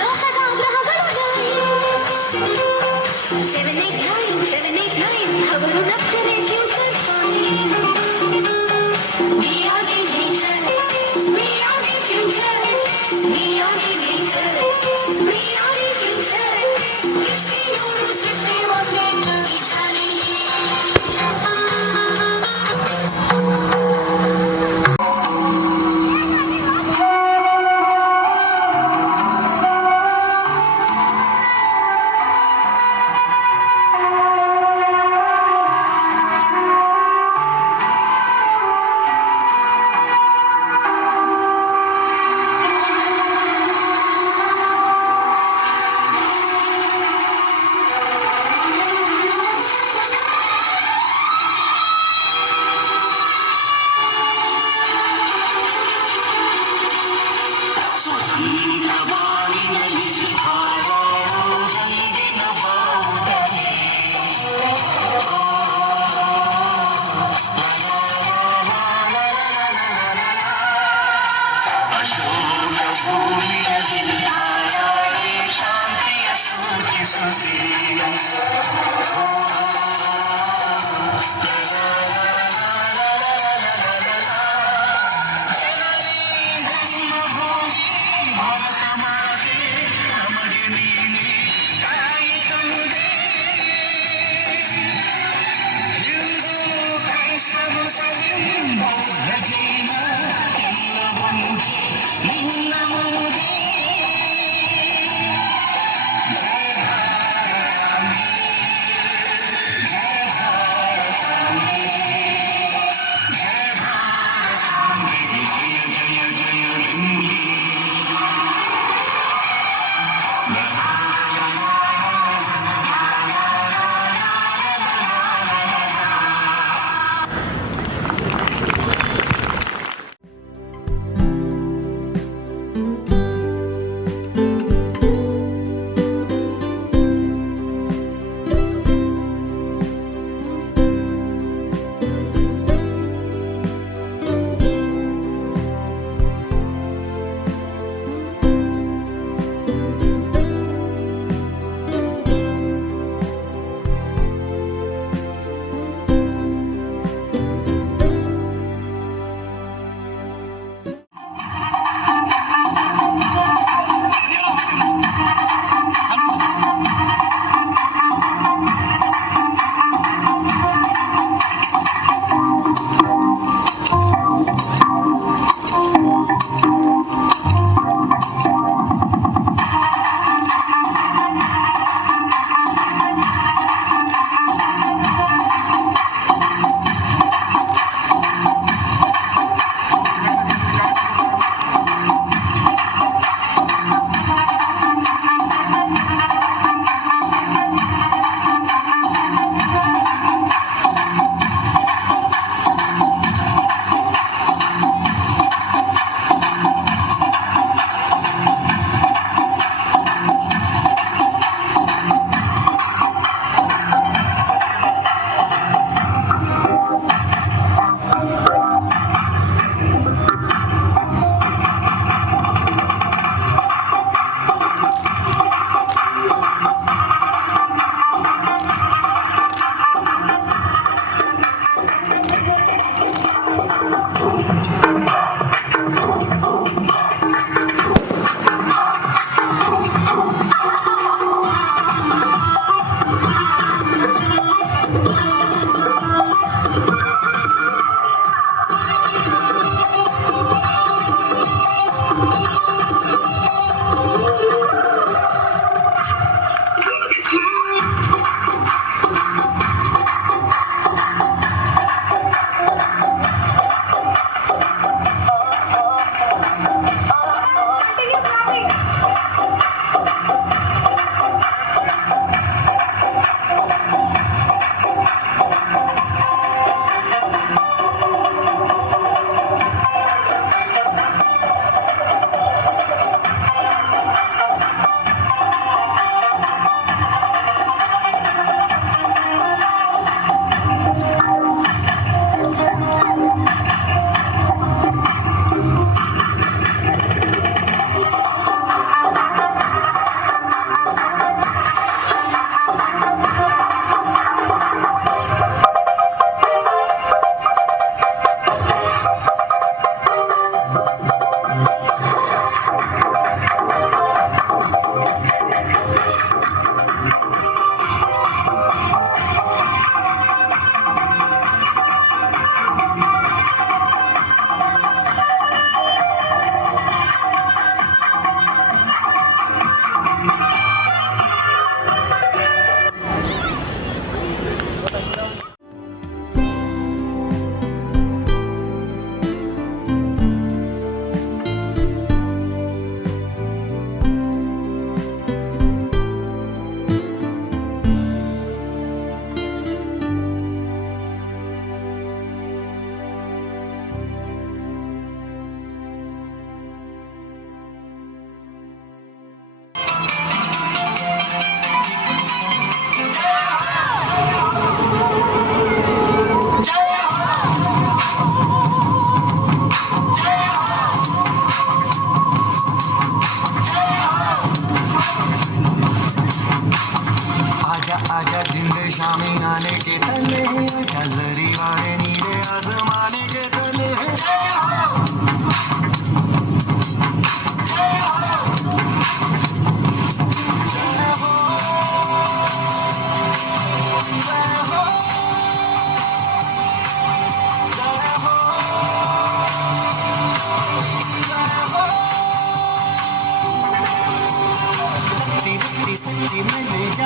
ಲೋಕದ ಗ್ರಹಗಳು 789 789 ಅವರು ನಕ್ಕರೆ future We are the nature, we are the future, we are the nature, we are the future. ಸೃಷ್ಟಿಯೂರು ಸೃಷ್ಟಿ ಒಂದೇ ಪ್ರತಿಶಾಲಿ.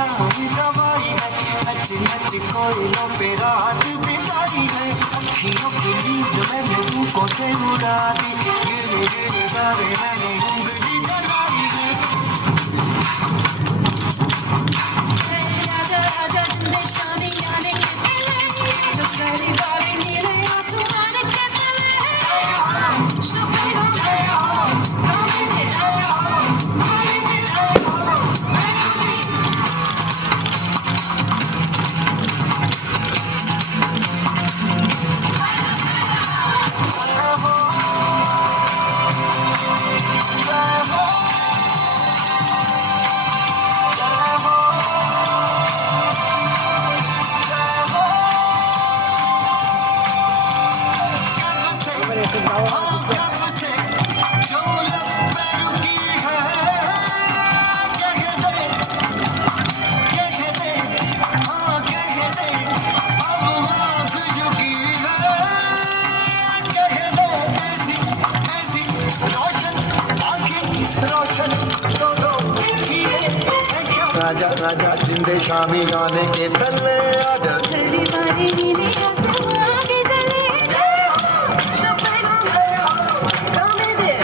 आई दवाई है, नच नच कोयलों पे रात बिताई है, अखियों की नींद मैंने धूपों से उड़ा दी, गिर गिर तारे मैंने उंगली जलाई है। आजा आजा जिंदे शामी आने के पहले, जो सारी बातें नीले आसमान के तले। शबीरा come in it, राजा राजा जिंदे शामी गाने के तले आजा, सारी बातें नीले आसमान के तले। Shabira come in it,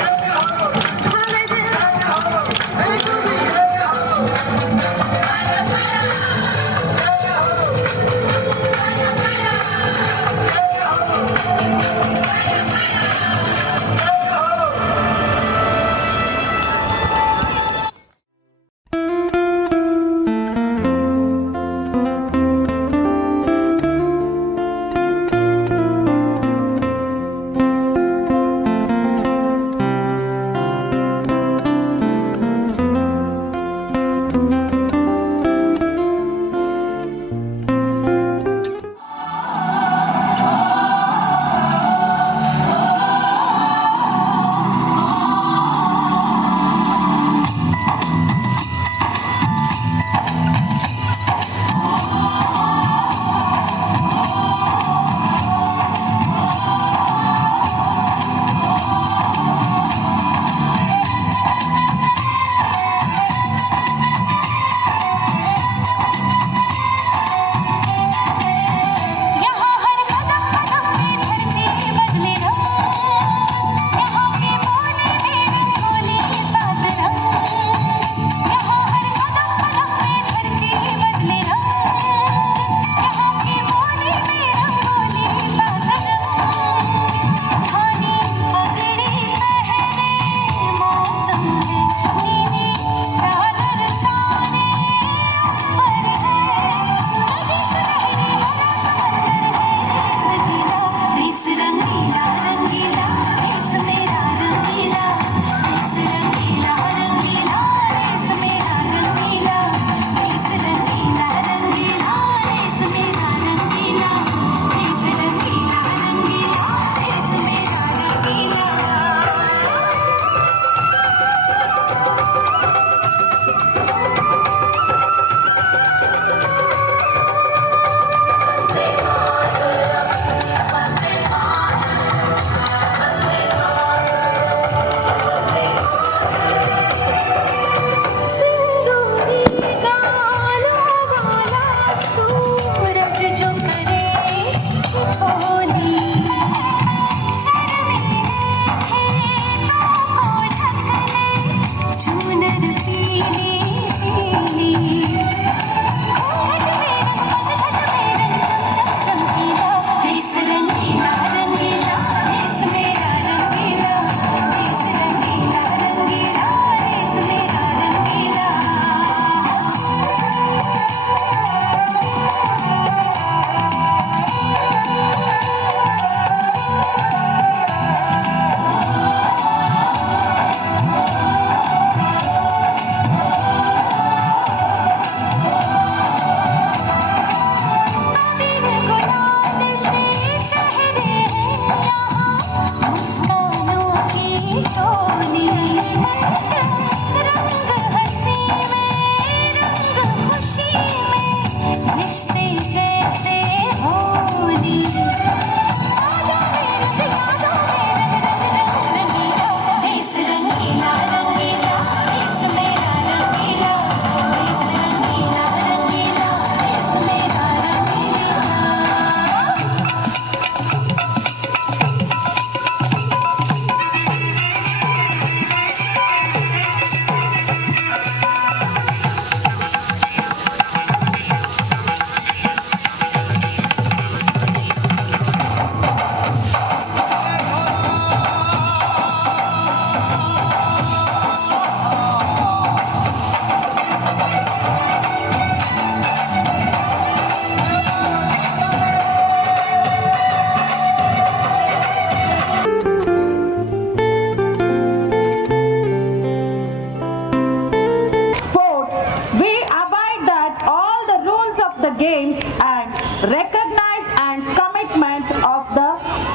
games and recognize and commitment of the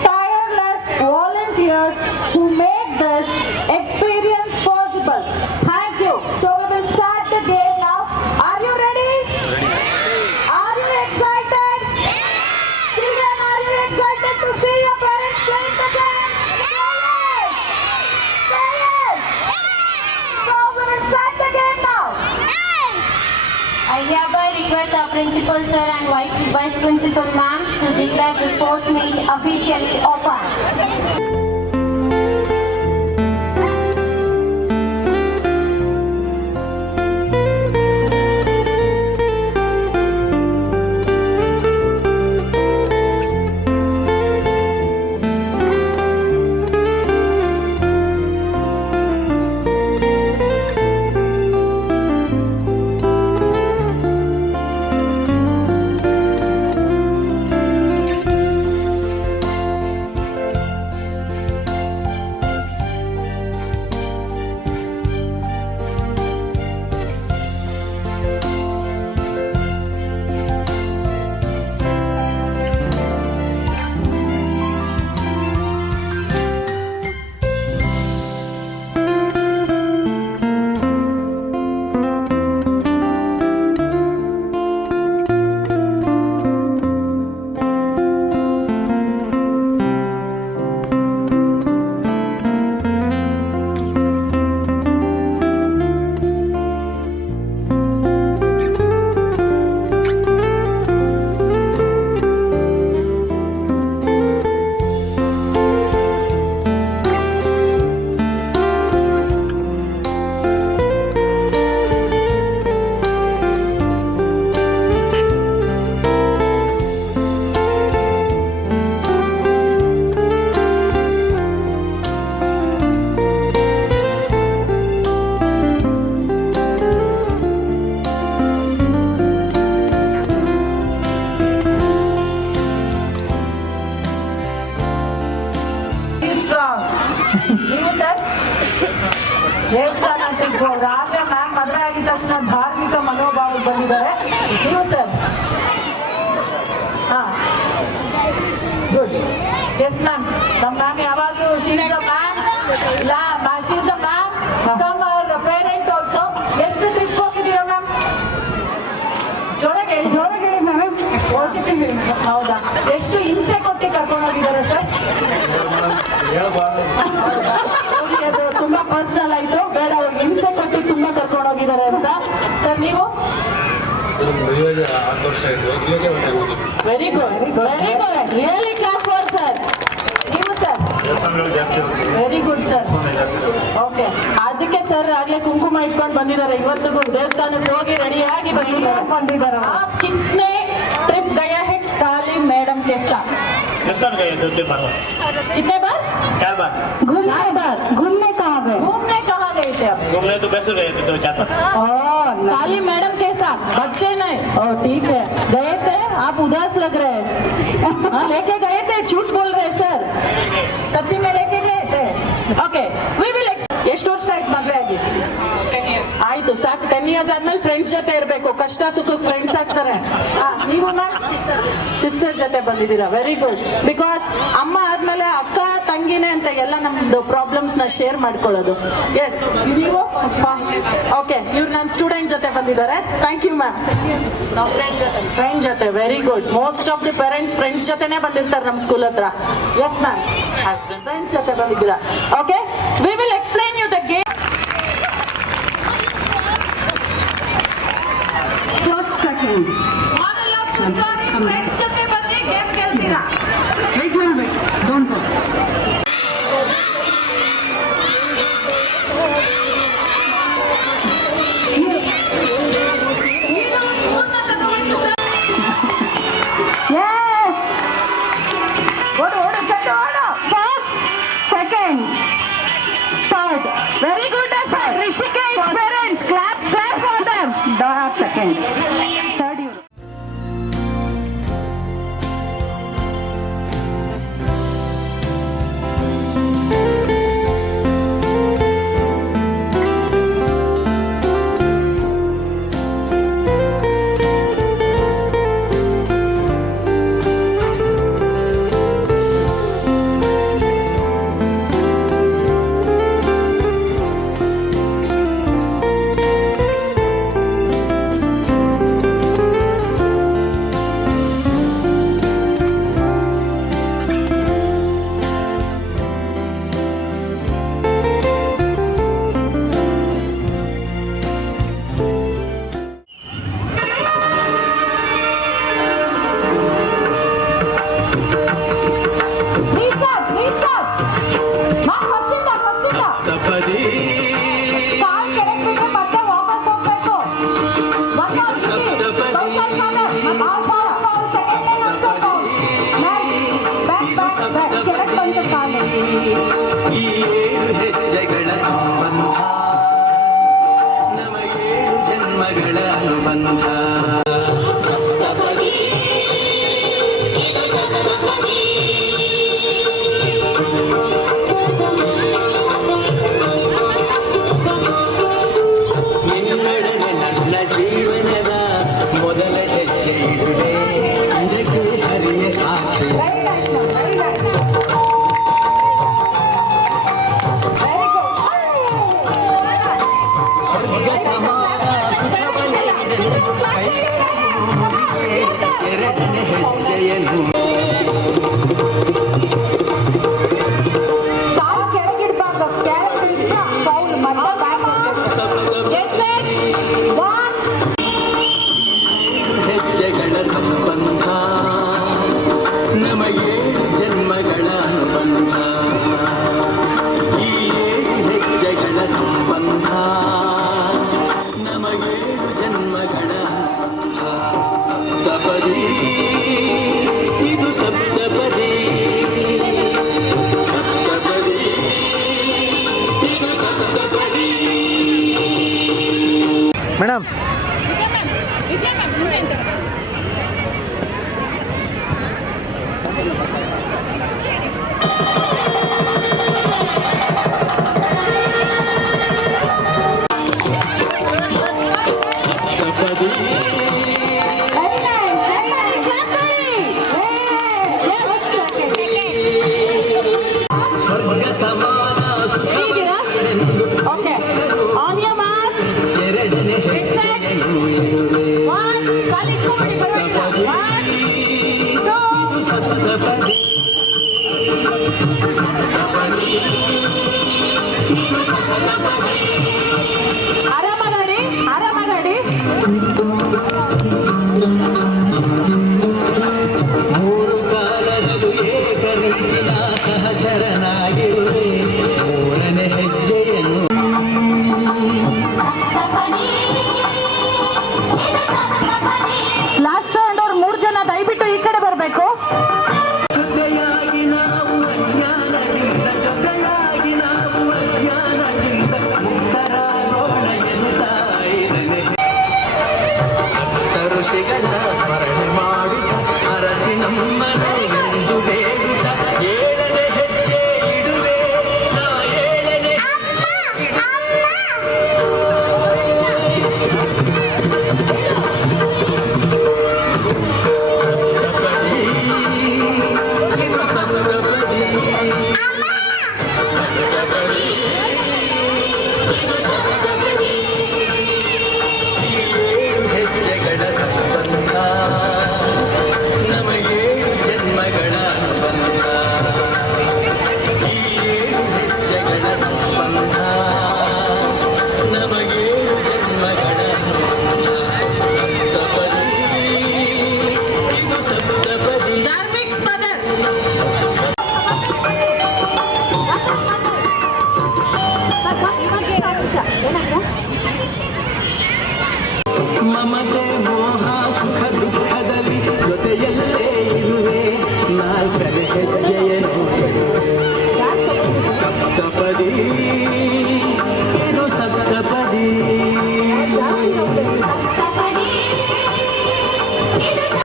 tireless volunteers who make this experience possible. Thank you. So we will start the game now. Are you ready? Are you excited? Children, are you excited to see your parents playing the game? Say yes. So we will start the game now. I hereby request our principal sir and vice principal ma'am to declare the sports meet officially open. ನೀವು sir ದೇವಸ್ಥಾನ trip ಆದ್ರೆ ma'am ಮದುವೆ ಆಗಿದ ತಕ್ಷಣ ಧಾರ್ಮಿಕ ಮನೋಭಾವಕ್ಕೆ ಬಂದಿದ್ದಾರೆ. ನೀವು ಸರ್ ಹಾ ಗುಡ್ ಎಸ್ ಮ್ಯಾಮ್. ನಮ್ಮ ಮ್ಯಾಮ್ ಯಾವಾಗಲೂ she's a ma'am she's a ma'am come our parent also. ಎಷ್ಟು ಟ್ರಿಪ್ ಹೋಗಿದ್ದೀರಾ ಮ್ಯಾಮ್? ಜೋರಾಗಿ ಹೇಳಿ ಮ್ಯಾಮ್. ಹೋಗಿದ್ದೀವಿ. ಹೌದಾ? ಎಷ್ಟು ಹಿಂಸೆ ಕೊಟ್ಟು ಕರ್ಕೊಂಡು ಹೋಗಿದ್ದಾರೆ ಸರ್? ಅದು ತುಂಬಾ ಪರ್ಸನಲ್ ಆಯ್ತು, ಬೇಡ. ಅವ್ರಿಗೆ ಹಿಂಸೆ ಕೊಟ್ಟು ತುಂಬಾ ಕರ್ಕೊಂಡು ಹೋಗಿದ್ದಾರೆ ಅಂತ. ಸರ್ ನೀವು? Very good very good. Really clap for sir. ನೀವು sir? Very good sir. Okay, ಅದಕ್ಕೆ ಸರ್ ಆಗ್ಲೇ ಕುಂಕುಮ ಇಟ್ಕೊಂಡು ಬಂದಿದ್ದಾರೆ. ಇವತ್ತಿಗೂ ದೇವಸ್ಥಾನಕ್ಕೆ ಹೋಗಿ ರೆಡಿಯಾಗಿ ಬಂದಿದ್ದಾರೆ. ಕಿತ್ನೆ ट्रिप गया है काली मैडम के साथ? गए 2-3 बार बस। कितने बार? 4 बार। घूमने कहाँ गए? घूमने कहाँ गए थे आप? घूमने तो बैसू गए थे 2-4 बार। काली मैडम के साथ? बच्चे नहीं? ओ ठीक है, गए थे। आप उदास लग रहे हैं। हाँ, लेके गए थे? झूठ बोल रहे सर? सच्ची में लेके गए थे? ओके, वी विल ಎಷ್ಟು ವರ್ಷ ಆಯ್ತು ಮದುವೆ ಆಗಿ? ಆಯ್ತು, ಸಾಕು. 10 years ಆದ್ಮೇಲೆ ಫ್ರೆಂಡ್ಸ್ ಜೊತೆ ಇರಬೇಕು. ಕಷ್ಟ ಸುಖಕ್ಕೆ ಫ್ರೆಂಡ್ಸ್ ಆಗ್ತಾರೆ. ನೀವು ಮ್ಯಾಮ್ ಸಿಸ್ಟರ್ ಜೊತೆ ಬಂದಿದ್ದೀರಾ? Very good. ಬಿಕಾಸ್ ಅಮ್ಮ ಆದ್ಮೇಲೆ ಅಕ್ಕ ತಂಗಿನೇ ಅಂತ ಎಲ್ಲ ನಮ್ದು ಪ್ರಾಬ್ಲಮ್ಸ್ ನ ಶೇರ್ ಮಾಡ್ಕೊಳ್ಳೋದು. ಎಸ್, ನೀವು? ಓಕೆ, ಇವ್ರು ನನ್ನ ಸ್ಟೂಡೆಂಟ್ ಜೊತೆ ಬಂದಿದ್ದಾರೆ. Thank you ma'am. ಫ್ರೆಂಡ್ ಜೊತೆ. Very good. Most of the parents friends ಜೊತೆನೆ ಬಂದಿರ್ತಾರೆ ನಮ್ಮ ಸ್ಕೂಲ್ ಹತ್ರ. ಎಸ್ ಮ್ಯಾಮ್, ಫ್ರೆಂಡ್ಸ್ ಜೊತೆ ಬಂದಿದ್ದೀರಾ. Okay, we will explain you the game. Friends ಜೊತೆ ಬಂದು ಗೇಮ್ ಗೆಲ್ತೀರಾ? ವೇಟ್ ಮಾಡಬೇಕು. Don't go. Very good effort. Rishikesh parents, clap for them. Don't have second. Third you. ಸಂಬಂಧ ನಿನ್ನೊಡನೆ ನನ್ನ ಜೀವನದ ಮೊದಲ ಹೆಜ್ಜೆ ಇಡುವೆ ಇದಕ್ಕೆ ಹರಿಯ ಸಾಕ್ಷಿ ಸ್ವರ್ಗ ಸಮಾನ ಸುಖವನ್ನೆಂದು ಎರಡನೇ ಹೆಜ್ಜೆಯನ್ನು ಕಾಲು ಕೆಳಗಿಡ್ಬಾರ್ದು ಕೆಳಗಿಡ್ಬ ಫೌಲ್ ಮತ್ತೆ ಬ್ಯಾಕ್ ಎಸ್ ಸರ್ ಒನ್ ಹೆಜ್ಜೆಗಳ ಸಂಬಂಧ ನಮಗೆ ಜನ್ಮಗಳ ಅನುಬಂಧ ಈ ಹೆಜ್ಜೆಗಳ ಸಂಬಂಧ ನಮಗೆ ಜನ್ಮಗಳ ಸಪ್ತಪದಿ ಇದು ಸಪ್ತಪದಿ ಸಪ್ತಪದಿ ಇದು ಸಪ್ತಪದಿ ಮೇಡಮ್ ಸ್ವರ್ಗ ಸಮಾನ ಹೇಗಿದ್ದೀರಾ ಓಕೆ ಆನ್ ಯೋರ್ ಮಾರ್ಕ್ ಎರಡನೇ ಹೆಜ್ಜೆಯನ್ನು ಇರುವೆ ಒನ್ ಕಾಲು ಇಟ್ಕೊಂಡು ಪರವಾಗಿಲ್ಲ ಒನ್ ಟೂ ಸಪ್ತಪದಿ ಆರಾಮಾಗಾಡಿ ಆರಾಮಾಗಾಡಿ ಮೂರು ಕಾಲದಲ್ಲೂ ಏಕರೀತಿಯ ಸಹಚರನಾಗಿರುವೆ ಮೂರನೇ ಹೆಜ್ಜೆಯನ್ನು ಲಾಸ್ಟ್ ರೌಂಡ್ ಅವ್ರು 3 ಜನ ದಯವಿಟ್ಟು ಈ ಕಡೆ ಬರಬೇಕು ಜೊತೆಯಾಗಿ ನಾವು ಅಜ್ಞಾನದಿಂದ ಜೊತೆಯಾಗಿ ನಾವು ಅಜ್ಞಾನದಿಂದ ಅಂತರಾಗೋಣ ಎನ್ನುತ್ತ ಇರನೆ ಸಪ್ತ ಋಷಿಗಳ ಸ್ಮರಣೆ ಮಾಡುತ್ತ ಅರಸಿ ನಮ್ಮನು ಎಂದು ಬೇಡುತ್ತ ಏಳನೇ ಹೆಜ್ಜೆ ಇಡುವೆ ನಾ ಏಳನೇ ಸಪ್ತಪದಿ ಇದು ಸಪ್ತಪದಿ ಸಪ್ತಪದಿ ಇದು ಸಪ್ತಪದಿ ಈ ಏಳು ಹೆಜ್ಜೆಗಳ ಸಂಬಂಧ ನಮಗೇಳು ಜನ್ಮಗಳ ಅನುಬಂಧ ಈ ಏಳು ಹೆಜ್ಜೆಗಳ ಸಂಬಂಧ ನಮಗೇಳು ಜನ್ಮಗಳ ಅನುಬಂಧ ಸಪ್ತಪದಿ ಇದು ಸಪ್ತಪದಿ ಧಾರ್ಮಿಕ್ ಸ್ಪದರ್ ಮಮತೆ ಮೋಹ ಸುಖ ದುಃಖದಲ್ಲಿ ಜೊತೆಯಲ್ಲೇ ಇರುವೆ ನಾಲ್ಕನೇ ಹೆಜ್ಜೆಯನ್ನು ಸಪ್ತಪದಿ ಇದು ಸಪ್ತಪದಿ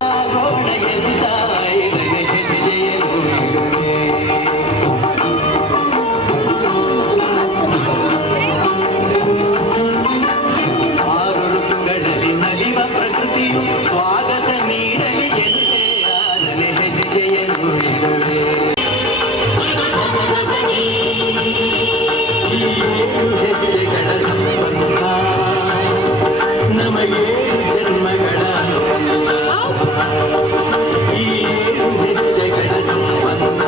ಆಗೋಣ ಎಂತ ಐದನೇ ಹೆಜ್ಜೆಯನ್ನು ಇಡುವೆ ಆರು ಋತುಗಳಲ್ಲಿ ನಲಿವ ಪ್ರಕೃತಿಯು ಸ್ವಾಗತ ನೀಡಲಿ ಎಂದೇ ಆರನೇ ಹೆಜ್ಜೆಯನ್ನು ಇಡುವೆ ಈ ಏಳು ಹೆಜ್ಜೆಗಳ ಸಂಬಂಧ ನಮಗೇಳು ಜನ್ಮಗಳ ಅನುಬಂಧ ಈ ಏಳು ಹೆಜ್ಜೆಗಳ ಸಂಬಂಧ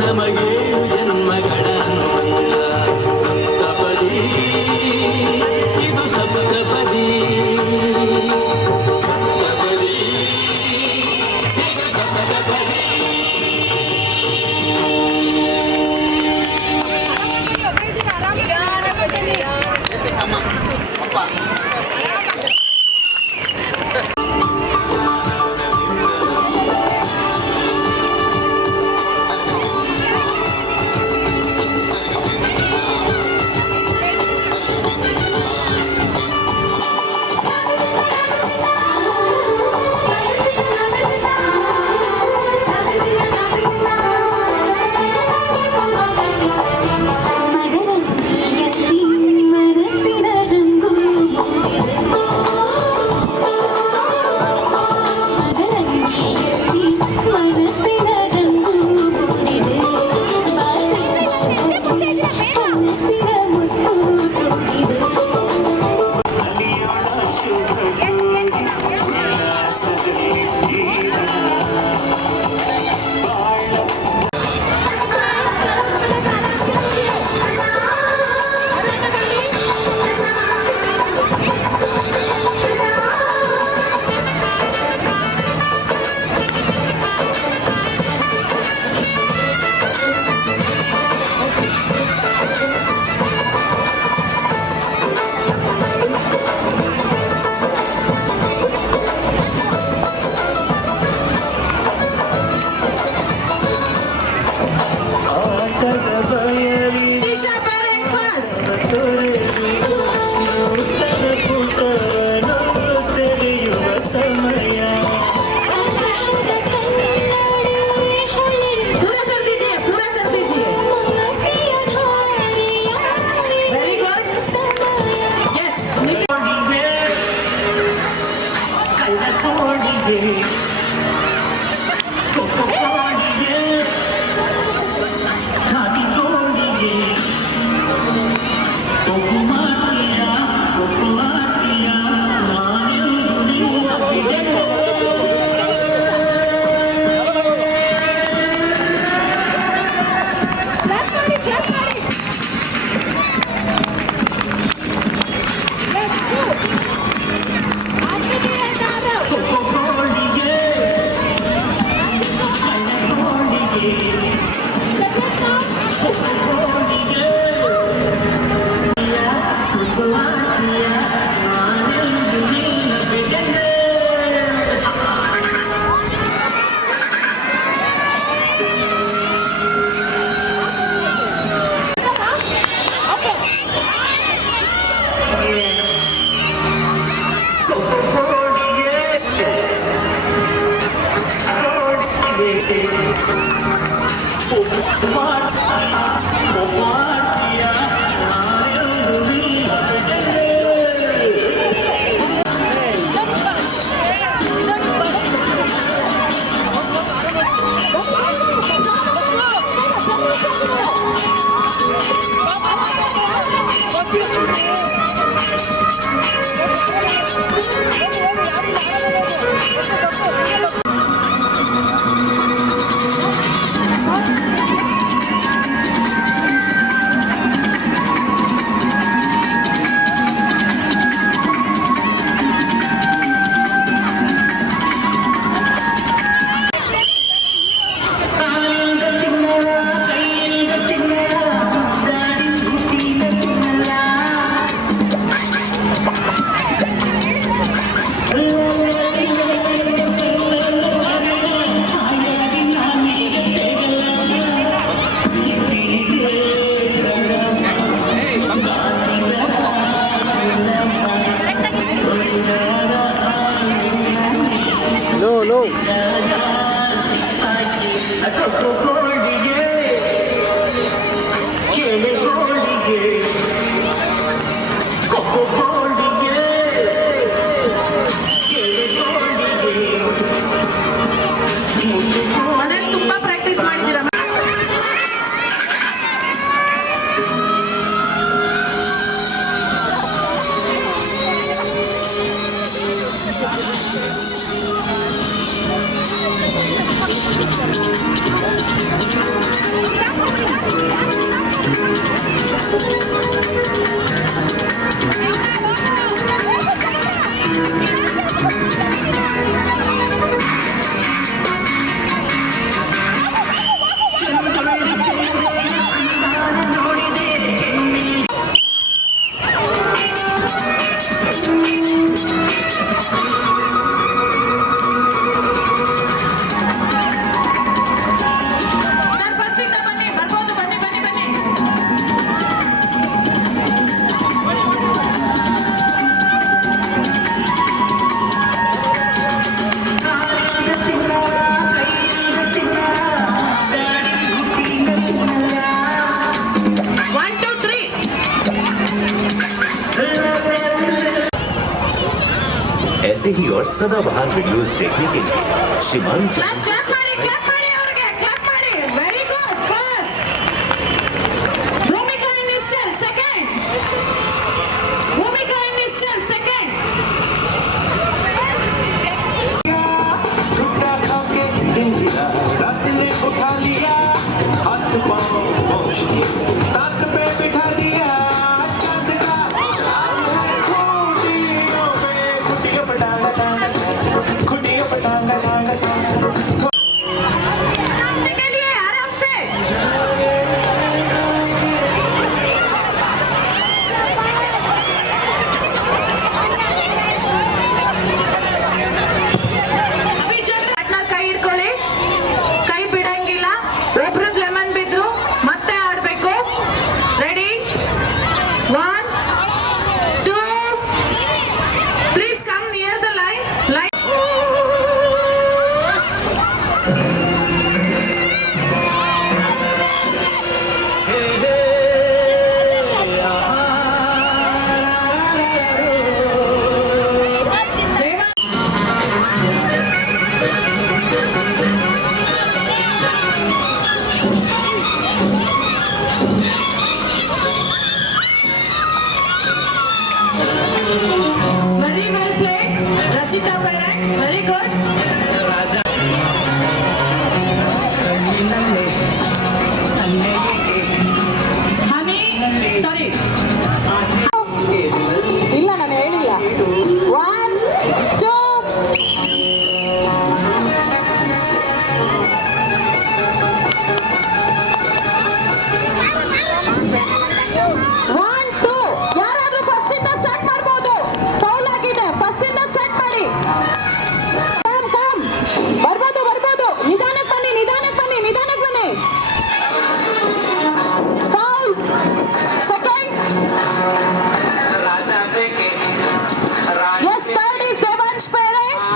ನಮಗೇಳು ಜನ್ಮಗಳ ಅನುಬಂಧ ಸಪ್ತಪದಿ ಇದು ಸಪ್ತಪದಿ ಸಪ್ತಪದಿ ಇದು ಸಪ್ತಪದಿ ಮನೇಲಿ ತುಂಬಾ ಪ್ರಾಕ್ಟೀಸ್ ಮಾಡಿದ್ದೀರಾ? ऐसे ही और सदाबहार वीडियोस देखने के लिए शिमारू ಕ್ಲಾಪ್ ಕ್ಲಾಪ್ ಮಾಡಿ ಅವ್ರಿಗೆ ಕ್ಲಾಪ್ ಮಾಡಿ. Very good. ಫಸ್ಟ್ ಭೂಮಿಕಾ ಇನ್ ನಿಶ್ಚಲ್ ಸೆಕೆಂಡ್. ಭೂಮಿಕಾ ಇನ್ ನಿಶ್ಚಲ್ ಸೆಕೆಂಡ್. टुकड़ा खा के दिन गिरा रात ने उठा लिया हाथ पाँव पहुँच के ताक पे बिठा दिया चांद का खुटिया पटांगा टांगा खुटिया पटांगा टांगा Rachita parent, very good. Honey, sorry. ಇಲ್ಲ ನಾನು ಹೇಳಿಲ್ಲ. 1, 2. ಯಾರಾದ್ರೂ ಫಸ್ಟ್ ಇಂದ ಸ್ಟಾರ್ಟ್ ಮಾಡ್ಬೋದು. ಫೌಲ್ ಆಗಿದೆ, ಫಸ್ಟ್ ಇಂದ ಸ್ಟಾರ್ಟ್ ಮಾಡಿ. ಕಮ್ ಬರ್ಬೋದು ಬರ್ಬೋದು. ನಿಧಾನಕ್ಕೆ ಬನ್ನಿ ನಿಧಾನಕ್ಕೆ ಬನ್ನಿ ನಿಧಾನಕ್ಕೆ ಬನ್ನಿ. Foul. Second. Yes, third is Devansh parents.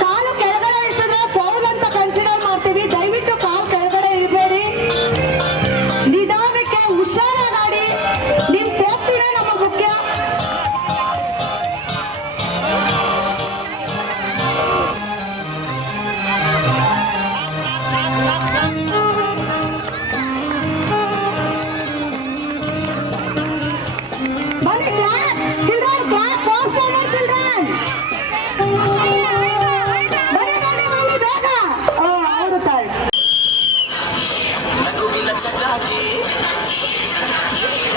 ಕಾಲು ಕೆಳಗಡೆ ಇಳಿಸಿದ್ರೆ ಫೌಲ್ ಅಂತ ಕನ್ಸಿಡರ್ ಮಾಡ್ತೀವಿ. ದಯವಿಟ್ಟು ಕಾಲು ಕೆಳಗಡೆ ಇಡಬೇಡಿ. ನಿಧಾನಕ್ಕೆ ಹುಷಾರಾಗಿ ನಿಮ್ ಸೇಫ್ಟಿನೇ ನಮ್ಮ ಮುಖ್ಯ. ಬನ್ನಿ clap children, clap fast forward children. ಬನ್ನಿ ಬನ್ನಿ ಬನ್ನಿ ಬೇಗ. ಹೌದು ಥರ್ಡ್. ನಗುವಿನ ಚಟಾಕಿ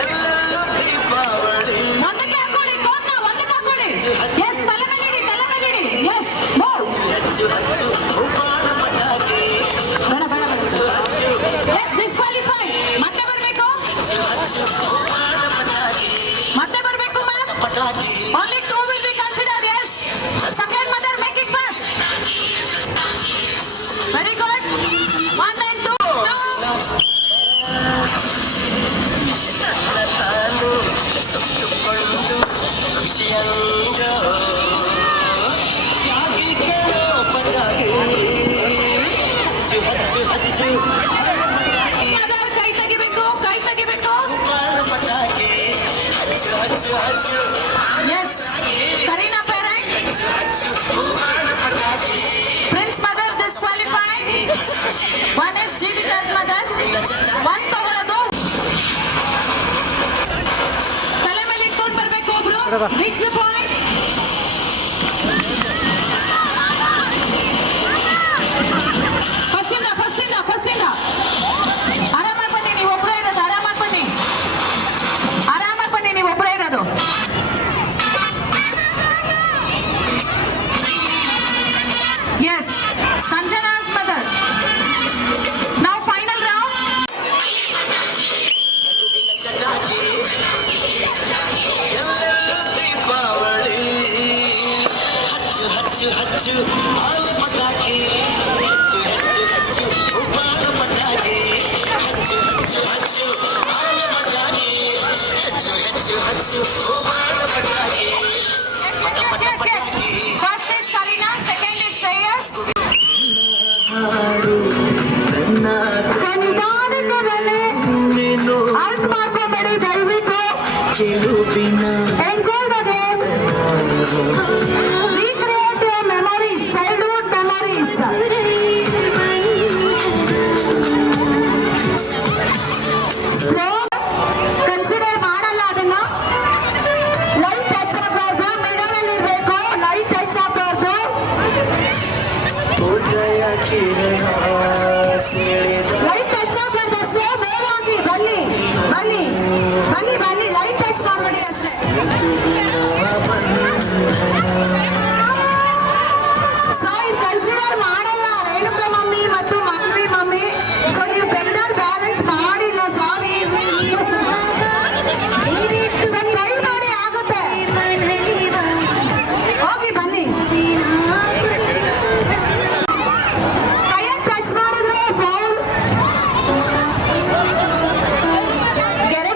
ಎಲ್ಲೆಲ್ಲೂ ದೀಪಾವಳಿ ಒಂದಕ್ಕೆ ಹಾಕೊಳ್ಳಿ ಕೋಟ್ನ, ಒಂದಕ್ಕೆ ಹಾಕೊಳ್ಳಿ. ಎಸ್, ತಲೆ ಮೇಲೆ ಇಡಿ, ತಲೆ ಮೇಲೆ ಇಡಿ. S, move. ಹಚ್ಚು ಹಚ್ಚು ಉಪಾಣ ಪಟಾಕಿ ಬೇಡ ಬೇಡ ಎಸ್, ಡಿಸ್ಕ್ವಾಲಿಫೈ. ಮತ್ತೆ ಬರಬೇಕು, ಹಚ್ಚು ಉಪಾಣ ಪಟಾಕಿ ಮತ್ತೆ ಬರಬೇಕು ಮ್ಯಾಮ್. ಪಟಾಕಿ Only two will be considered. Yes. Second mother, make it fast. Very good. 1 and 2. ತಾನು ಸುತ್ತುಕೊಂಡು ಖುಷಿಯಂಗ ಯಾಕೆ ಕೇಳೋ ಪಟಾಕಿ ಹಚ್ಚು ಹಚ್ಚು ಹಚ್ಚು Mother, ಕೈ ತೆಗಿಬೇಕು, ಕೈ ತೆಗಿಬೇಕು. ಉಪಾಣ ಪಟಾಕಿ ಹಚ್ಚು ಹಚ್ಚು ಹಚ್ಚು Yes. Karina parent. ಹಚ್ಚು ಹಚ್ಚು ಉಪಾಣ ಪಟಾಕಿ Prince mother disqualified. One is Jeevita's mother. One ತಗೊಳ್ಳೋದು. ತಲೆ ಮೇಲೆ ಇಟ್ಕೊಂಡು ಬರ್ಬೇಕು ಒಬ್ರು. Reach the point. ಫಸ್ಟ್ ಇಂದ ಆರಾಮಾಗಿ ಬನ್ನಿ, ನೀವು ಒಬ್ಬರೇ ಇರೋದು. ಆರಾಮಾಗಿ ಬನ್ನಿ, ಆರಾಮಾಗಿ ಬನ್ನಿ, ನೀವು ಒಬ್ಬರೇ ಇರೋದು. Yes, Sanjana's mother. Now final round. ಚಟಾಕಿ ಎಲ್ಲೆಲ್ಲೂ ದೀಪಾವಳಿ ಹಚ್ಚು ಹಚ್ಚು ಹಚ್ಚು ಆಲ ಪಟಾಕಿ ಹಚ್ಚು ಹಚ್ಚು ಹಚ್ಚು ಉಪಾಣ ಪಟಾಕಿ ಹಚ್ಚು ಹಚ್ಚು ಹಚ್ಚು ಆಲ ಪಟಾಕಿ ಹಚ್ಚು ಹಚ್ಚು ಹಚ್ಚು ಉಪಾಣ ಪಟಾಕಿ Yes. First is Karina, second is Shreyas. ಹಾಡು ನನ್ನ ನಿಧಾನಕ್ಕೆ ಬನ್ನಿ. ನೀನು ಔಟ್ ಮಾಡ್ಕೋಬೇಡಿ ದಯವಿಟ್ಟು. ಚೆಲುವಿನ Enjoy the game. Recreate your memories, childhood memories. Slow. Consider ಮಾಡಲ್ಲ ಅದನ್ನ. Light touch ಆಗಬಾರ್ದು, middle ಅಲ್ಲಿ ಇರ್ಬೇಕು. Light touch ಆಗಬಾರ್ದು. ಉದಯ ಕಿರಣ ಸೆಳೆದ ಲೈಟ್ ಟಚ್ ಆಗಬಾರ್ದು ಅಷ್ಟೇ. ಬೇಗ ಹೋಗಿ ಬನ್ನಿ ಬನ್ನಿ ಬನ್ನಿ ಬನ್ನಿ. ಲೈಟ್ ಟಚ್ ಮಾಡಬೇಡಿ ಅಷ್ಟೇ. ಸೊ ಇದು ಕನ್ಸಿಡರ್ ಮಾಡಲ್ಲ ರೇಣುಕಾ ಮಮ್ಮಿ ಮತ್ತು ಮನ್ವಿ ಮಮ್ಮಿ. ಸೊ ನೀವು ಪೆಂಡಲ್ ಬ್ಯಾಲೆನ್ಸ್ ಮಾಡಿಲ್ಲ, ಸಾರಿ. ಸೊ ಟ್ರೈ ಮಾಡಿ, ಆಗುತ್ತೆ. ಹೋಗಿ ಬನ್ನಿ. ಕೈಯಲ್ಲಿ ಟಚ್ ಮಾಡಿದ್ರೆ ಫೌಲ್. ಗೆರೆ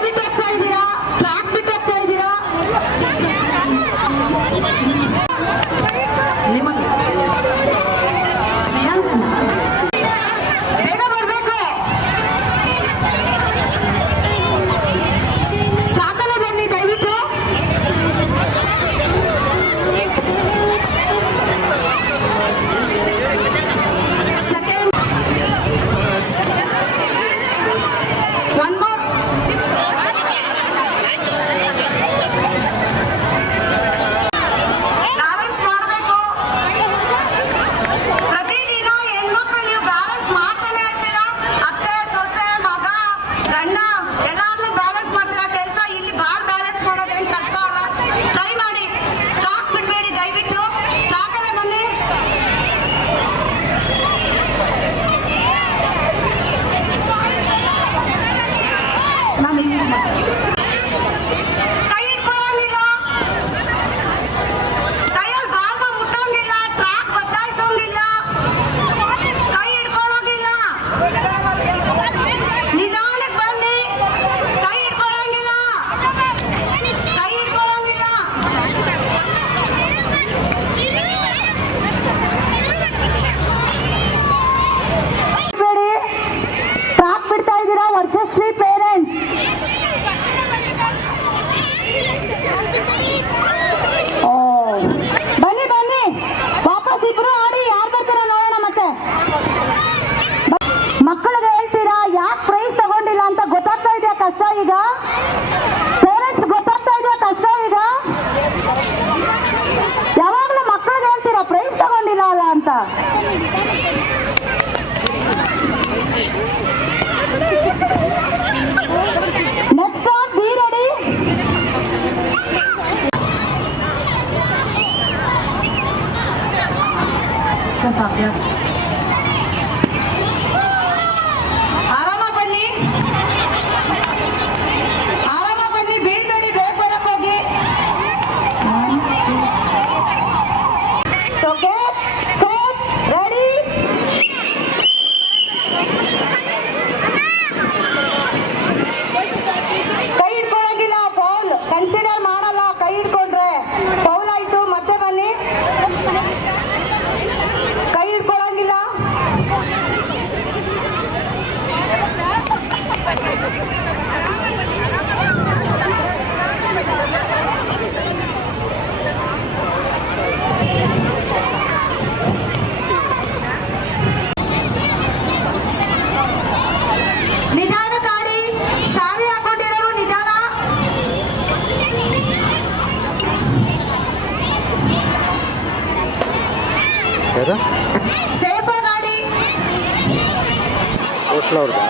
ಅವ್ರದಾ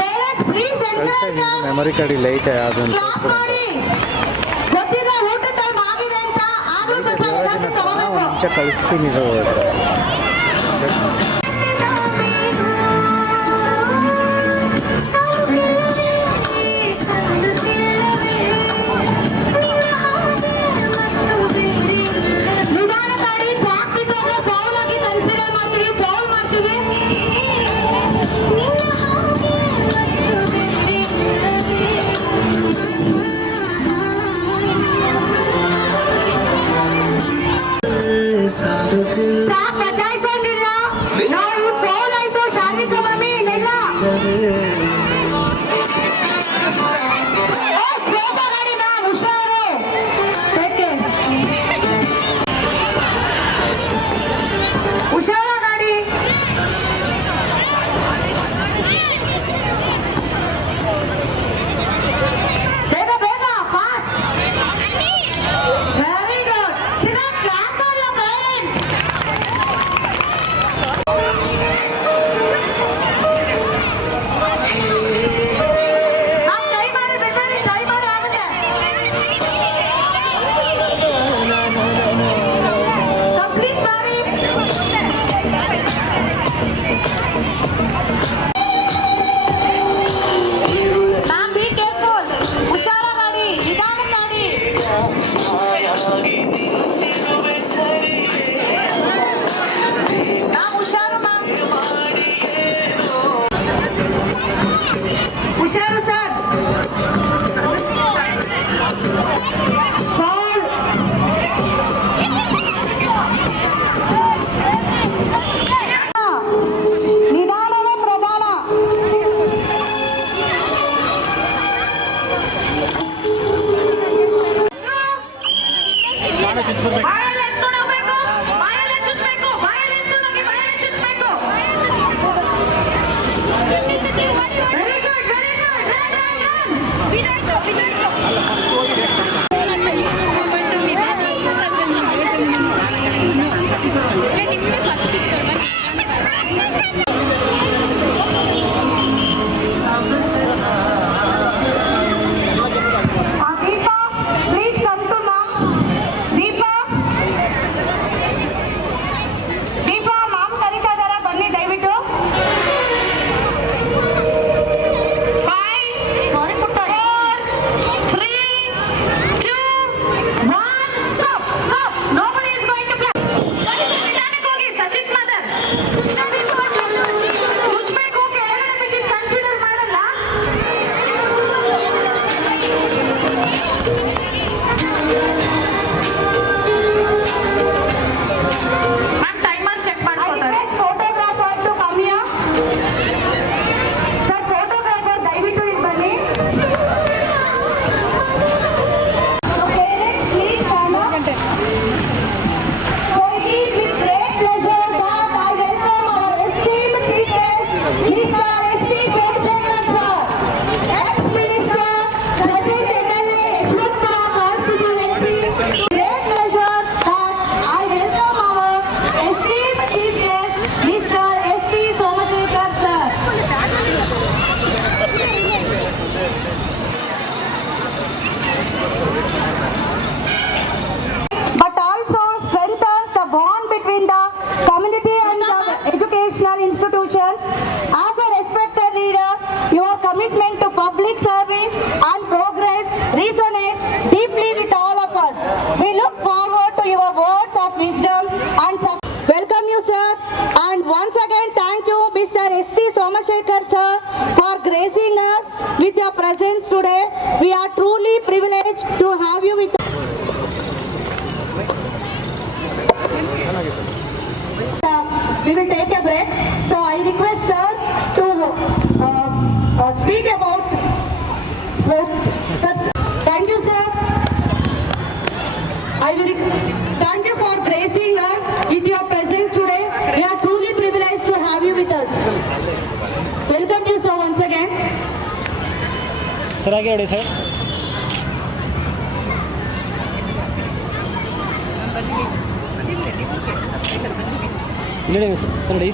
parents please encourage memory card ಇಲ್ಲ ಐತೆ ಅದನ್ನು ಕ್ಲಾಪ್ ಮಾಡಿ. ಗೊತ್ತಿದೆ ಊಟ ಟೈಮ್ ಆಗಿದೆ ಅಂತ, ಆದ್ರೂ ಸ್ವಲ್ಪ ಎನರ್ಜಿ ತಗೋಬೇಕು. ನಿಮಿಷ ಕಳಿಸ್ತೀನಿ ನಿಧಾನ ಮಾಡಿ, ಪ್ರಾಕ್ಟೀಸ್ ಆದ್ರೆ ಫೌಲ್ ಆಗಿ ಕನ್ಸಿಡರ್ ಮಾಡ್ತೀವಿ, ಫೌಲ್ ಮಾಡ್ತೀವಿ. ಟ್ರ್ಯಾಕ್ ಬದಲಾಯಿಸೋಂಗಿಲ್ಲ. ನಾವು ಫೌಲ್ ಆಯ್ತು ಶಾರೀರಿಕ ಮಮ್ಮಿ ಇಲ್ಲ. ಸ್ಲೋಪ ಗಾಡಿ ಮ್ಯಾಮ್, ಹುಷಾರು. ಹುಷಾರ ಗಾಡಿ. ಬೇಗ ಬೇಗ ಫಾಸ್ಟ್. Very good. ಚೆನ್ನಾಗಿ ಕ್ಲಾಪ್ ಮಾಡಲ ಪೇರೆಂಟ್ಸ್. ಟ್ರೈ ಮಾಡಿ ಬಿಟ್ಟರೆ ಟ್ರೈ ಮಾಡಿ ಆಗುತ್ತೆ. ಕಂಪ್ಲೀಟ್ ಮಾಡಿ. Ma'am be careful. ಹುಷಾರ ಮಾಡಿ, ನಿಧಾನ ಮಾಡಿ. ಮ್ಯಾಮ್ ಹುಷಾರು ಮ್ಯಾಮ್. ಹುಷಾರು ಸರ್. ಫೌಲ್. ನಿಧಾನವೇ ಪ್ರಧಾನ. ಬಾಯಲ್ಲಿ ಎತ್ಕೊಂಡು ಹೋಗ್ಬೇಕು, ಬಾಯಲ್ಲಿ ಚುಚ್ಚಬೇಕು, ಬಾಯಲ್ಲಿ ಎತ್ಕೊಂಡು ಹೋಗಿ ಬಾಯಲ್ಲಿ ಚುಚ್ಚಬೇಕು. Very good, very good. Deepa please come to ma'am. Deepa Deepa ma'am ಕರೀತಾ ಇದಾರ, ಬನ್ನಿ ದಯವಿಟ್ಟು. 5 ಸಾರಿ ಪುಟ್ಟ 4 3 2 1 stop stop. Nobody is going to play. ನಿಧಾನಕ್ಕೆ ಹೋಗಿ ಸಚಿನ್ ಮದರ್. ಚುಚ್ಚಬೇಕು, ಕೆಳಗಡೆ ಬಿದ್ದು ಕನ್ಸಿಡರ್ ಮಾಡಲ್ಲ. ಮ್ಯಾಮ್ ಟೈಮರ್ ಚೆಕ್ ಮಾಡ್ಕೋತಾರೆ. Photographer to come here. Sir photographer ದಯವಿಟ್ಟು ಇಲ್ಲಿ ಬನ್ನಿ. Parents, please come up. So it is with great pleasure that I welcome our esteemed chief guest, Mr. S.C. Somashekar sir, ex-minister, present MLA, Yeshwanthpura constituency. Great pleasure that I welcome our esteemed chief guest, Mr. S.C. Somashekar sir. But also strengthens the bond between the community and the educational institutions. As a respected leader, your commitment to public service and progress resonates deeply with all of us. We look forward to your words of wisdom and welcome you, sir. And once again, thank you, Mr. S.T. Somashekar, sir, for gracing us with your presence today. We are truly privileged to have you with us. We will take a break. So I request sir to speak about sports. Sir, thank you, sir. I will thank you for gracing us with your presence today. We are truly privileged to have you with us. Welcome you, sir, once again. Sir ಹಾಗೆ ನೋಡಿ sir. ನೋಡಿ sir ನೋಡಿ.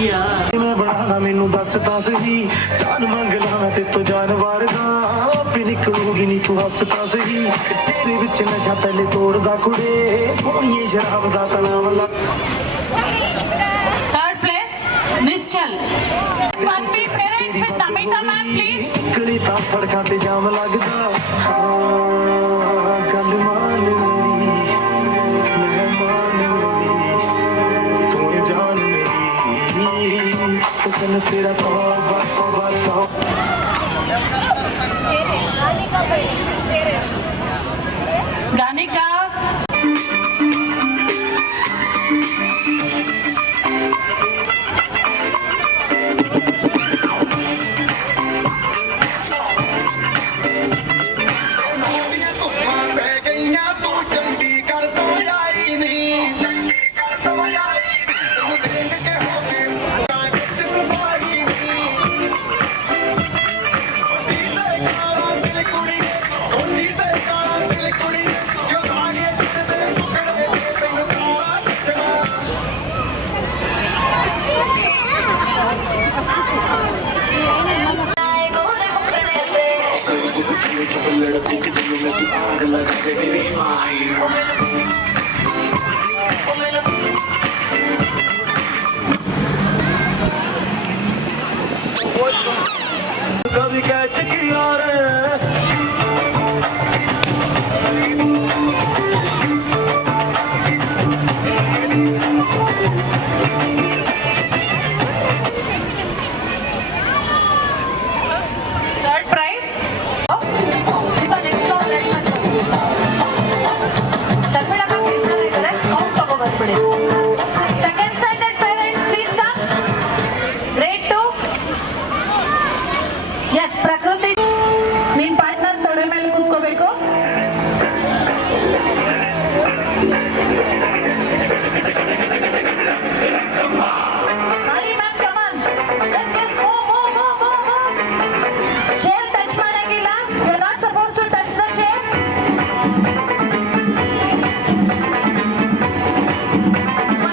मैं बढ़ाना मैनू दस तां सही जान मंग ला मैं ते तो जानवर दा आपे निकलूगी नी तू हस तां सही तेरे विच नशा पहले तोड़दा कुड़े सोहणिए शराब दा तनाव ला Third place, Nischal. Party parents with Namita ma'am, please. निकली तां सड़कां ते जाम लगदा गल मान मेरी मेहमान मेरी तू है जान मेरी हुस्न तेरा तौबा तौबा तौबा गाने का कभी कैच किया रे third prize. Sharmila ma'am teacher ಇದ್ದಾರೆ ಅವ್ರು ತಗೋಬರ್ಬಿಡಿ. Second standard parents please come. Grade 2. Yes, ಪ್ರಕೃತಿ ನಿನ್ ಪಾರ್ಟ್ನರ್ ತೊಡೆ ಮೇಲೆ ಕೂತ್ಕೋಬೇಕು. ಮಾಡಿ ma'am, come on. Yes, yes, move. Chair touch ಮಾಡಂಗಿಲ್ಲ. You are not supposed to touch the chair.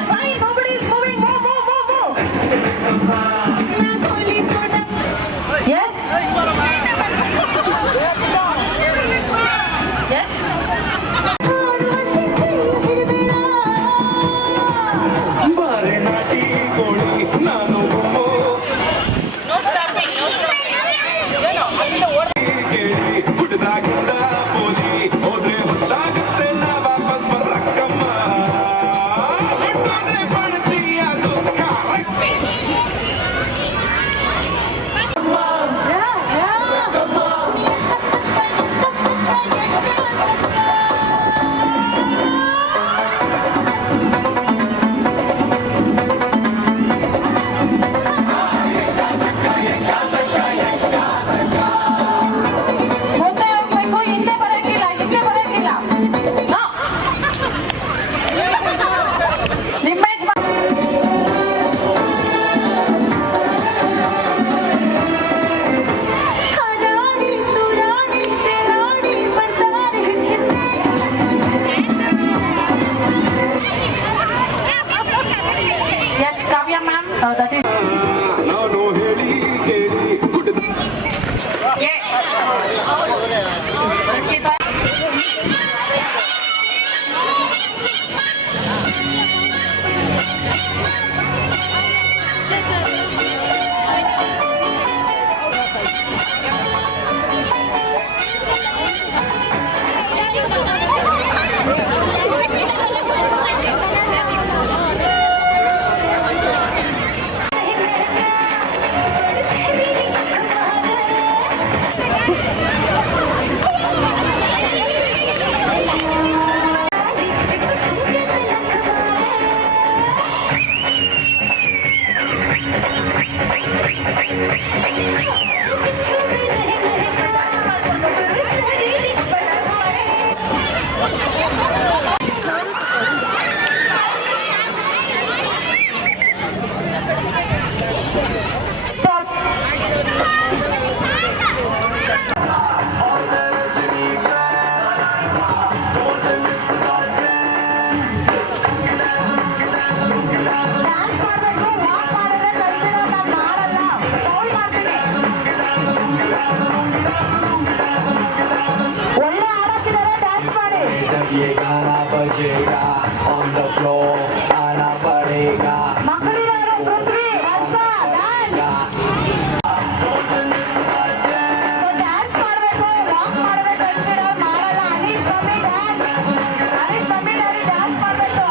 Why nobody is moving? Move. Yes. Yes. बारे नाटी कोड़ी नानो Gumo No stopping. केड़ी गुडदा गुडदा पोली ओदरे हुद्दा गत्ते ना वापस बरकम्मा लुटोदरे पड़तिया दुखा ಮುಂದೆ ಹೋಗ್ಬೇಕು, ಹಿಂದೆ ಬರಂಗಿಲ್ಲ. No. Image Yes, Kavya ma'am. That is. नानो हेली केड़ी गुडदा बजेगा on the floor आना पड़ेगा ಮಕ್ಕಳಿರೋರು ಪೃಥ್ವಿ ವರ್ಷ ಡ್ಯಾನ್ಸ್ ಸೊ ಡ್ಯಾನ್ಸ್ ಮಾಡಬೇಕು ವಾಕ್ ಮಾಡಬೇಕು ಕನ್ಸಿಡರ್ ಮಾಡಲ್ಲ ಅನೀಶ್ ಮಮ್ಮಿ ಡ್ಯಾಡಿ ಡ್ಯಾನ್ಸ್ ಮಾಡಬೇಕು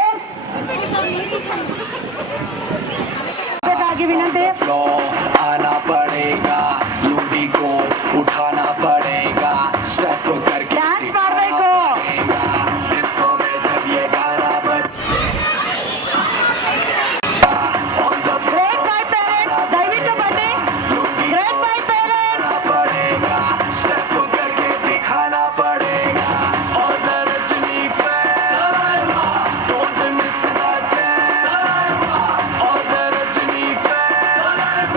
ಎಸ್ ಬೇಕಾಗಿ ವಿನಂತಿ floor आना पड़ेगा लूटी को उठाना पड़ेगा स्टेप करके ಡ್ಯಾನ್ಸ್ दिखाना ಮಾಡಬೇಕು पड़ेगा डिस्को में जब ये गाना बजेगा on the floor great by parents ದಯವಿಟ್ಟು ಬನ್ನಿ ಗ್ರೇಟ್ ಬೈ ಪೇರೆಂಟ್ಸ್ पड़ेगा स्टेप करके दिखाना पड़ेगा और the Rajni fan don't miss the chance और the Rajni fan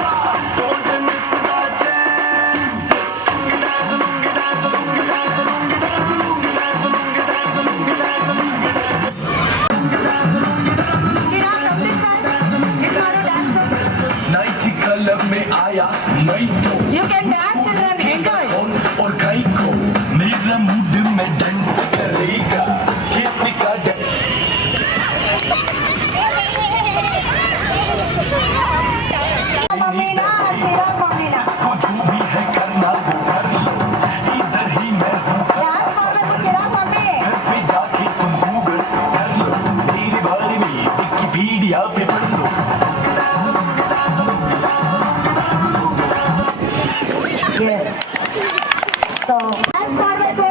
don't miss the chance चिराग अपने साथ एक बार डांस नाइट क्लब में आया मैं तो you can dance children enjoy और गाई को मेरा मूड में डांस करेगा किसी का मम्मी ना चिराग मम्मी ना जो भी है करना वो कर लो इधर ही मैं हूँ डांस ಮಾಡಬೇಕು चिराग मम्मी घर पे जाके तुम गूगल कर लो मेरे बारे में विकिपीडिया पे पढ़ लो yes so डांस ಮಾಡಬೇಕು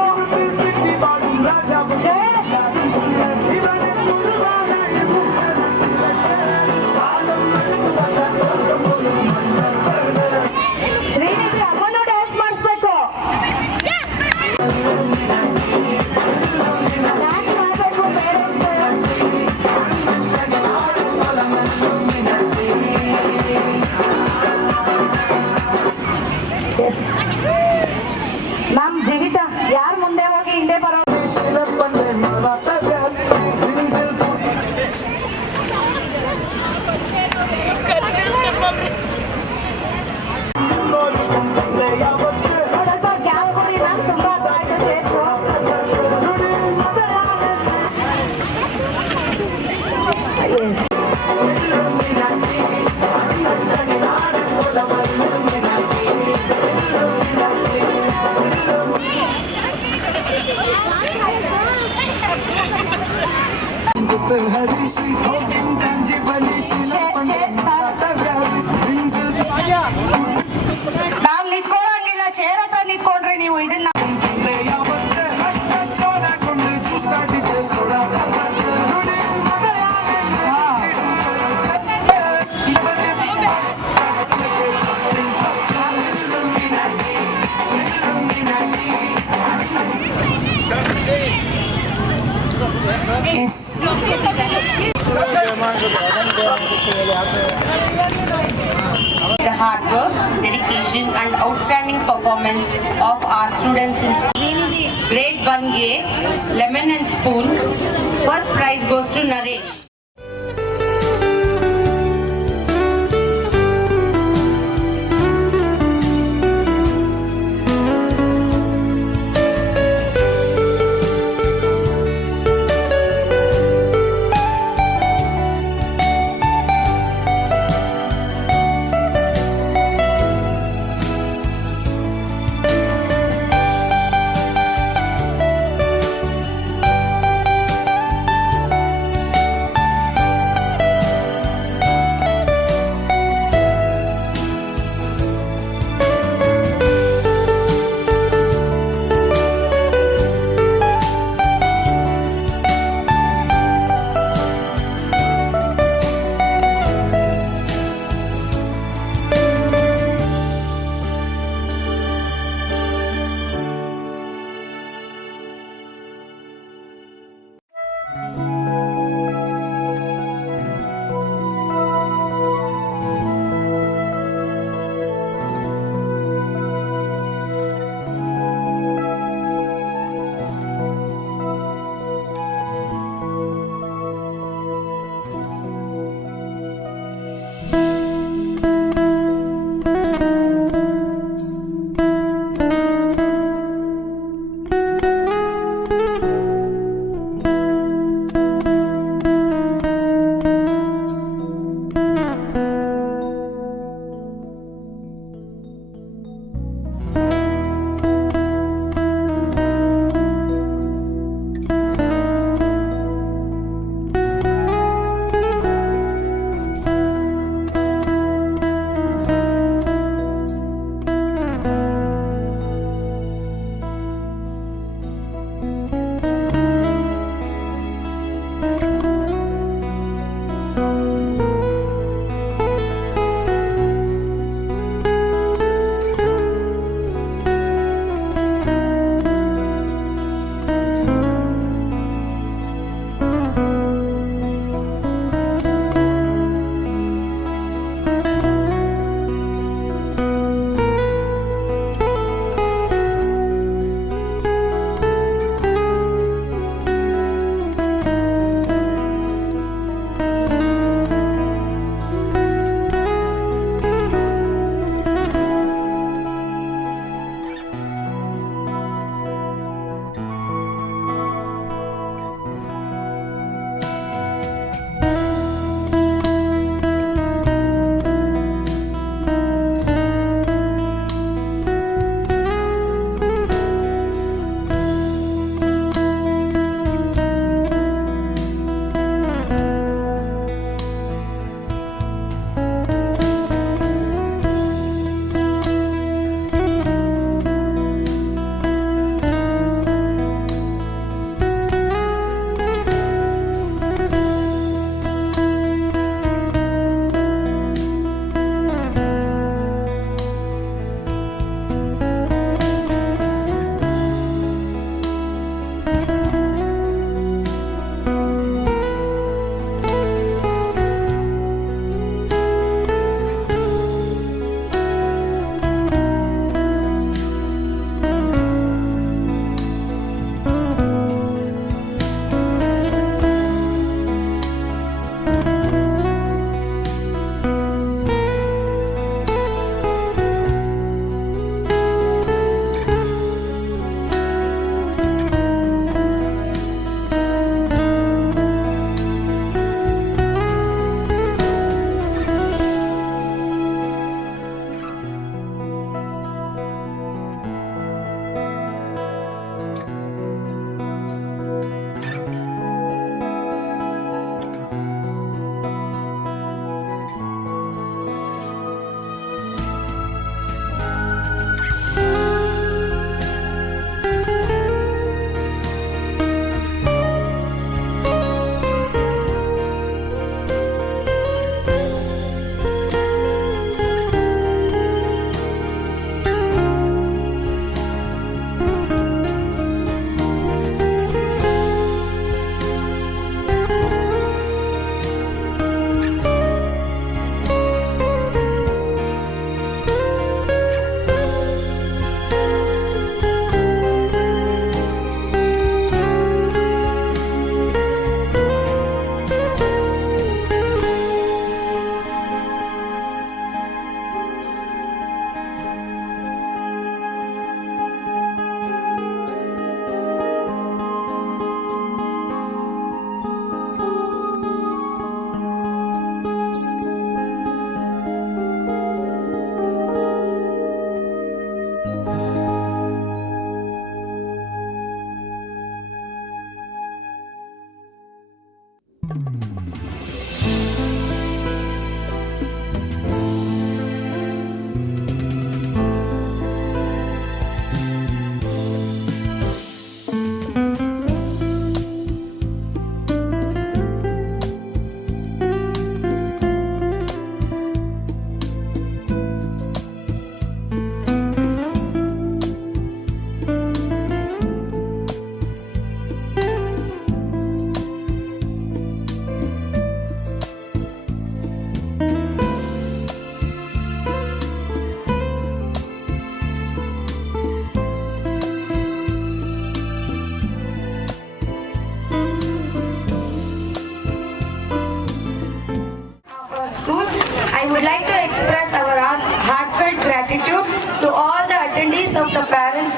ಶ್ರೀನಿಧಿ ಅಮ್ಮನು ಡ್ಯಾನ್ಸ್ ಮಾಡಿಸ್ಬೇಕು ಡ್ಯಾನ್ಸ್ ಮಾಡಬೇಕು ಪೇರೆಂಟ್ಸ್ ಎಸ್ ಮ್ಯಾಮ್ ಜೀವಿತಾ ಯಾರು ಮುಂದೆ ಹೋಗಿ ಹಿಂದೆ ಬರೋ ಸ್ವಲ್ಪ ಗ್ಯಾಪ್ ಕೊಡಿ ಮ್ಯಾಮ್ ತುಂಬಾ ಆಯ್ತು ಚೇಸ್ತು ಎಸ್ ಮ್ಯಾಮ್ ನಿಂತ್ಕೊಳ್ಳಂಗಿಲ್ಲ ಚೇರ್ ಹತ್ರ ನಿಂತ್ಕೊಂಡ್ರಿ ನೀವು ಇದನ್ನ S The hard work, dedication and outstanding performance of our students in grade 1A, Lemon and Spoon. First prize goes to Naresh.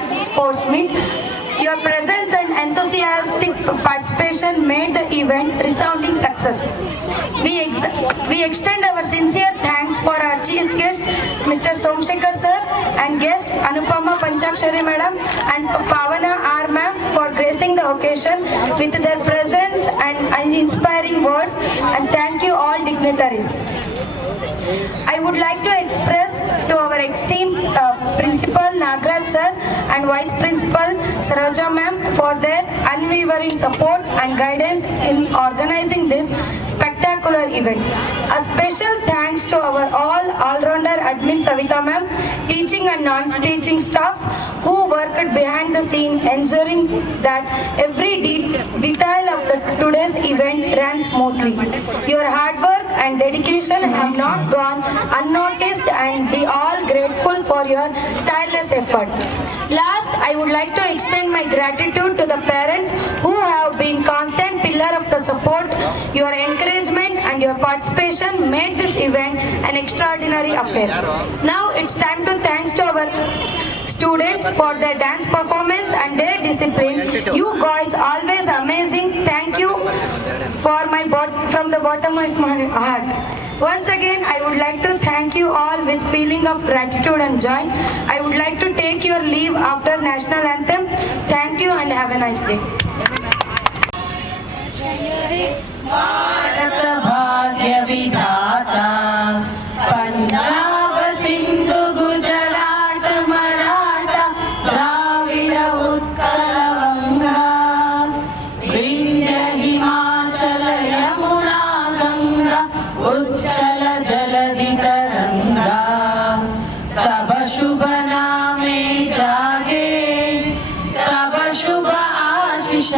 dance sports meet. Your presence and enthusiastic participation made the event resounding success. We extend our sincere thanks for our chief guest, Mr. Somsekhar sir, and guest Anupama Panchakshari madam and Pavana R ma'am for gracing the occasion with their presence and inspiring words, and thank you all dignitaries. I would like to express to our esteemed Principal Nagraj sir and Vice Principal Saroja ma'am for their unwavering support and guidance in organizing this spectacular event. A special thanks to our all-rounder admin Savita ma'am, teaching and non-teaching staffs who worked behind the scene ensuring that every detail of today's event ran smoothly. Your hard work and dedication have not gone unnoticed, and we all grateful for your tireless effort. Last, I would like to extend my gratitude to the parents who have been constant pillar of the support. Your encouragement and your participation made this event an extraordinary affair. Now it's time to thanks to our students for their dance performance and their discipline. You guys always amazing. Thank you from the bottom of my heart. Once again, I would like to thank you all with feeling of gratitude and joy. I would like to take your leave after national anthem. Thank you and have a nice day. Bharat भाग्य विधाता पंजाब सिंध गुजरात मराठा द्राविड उत्कल गंगा विंध्य हिमाचल यमुना गंगा उच्चल जलधि तरंगा तब शुभ नामे जागे तब शुभ आशीष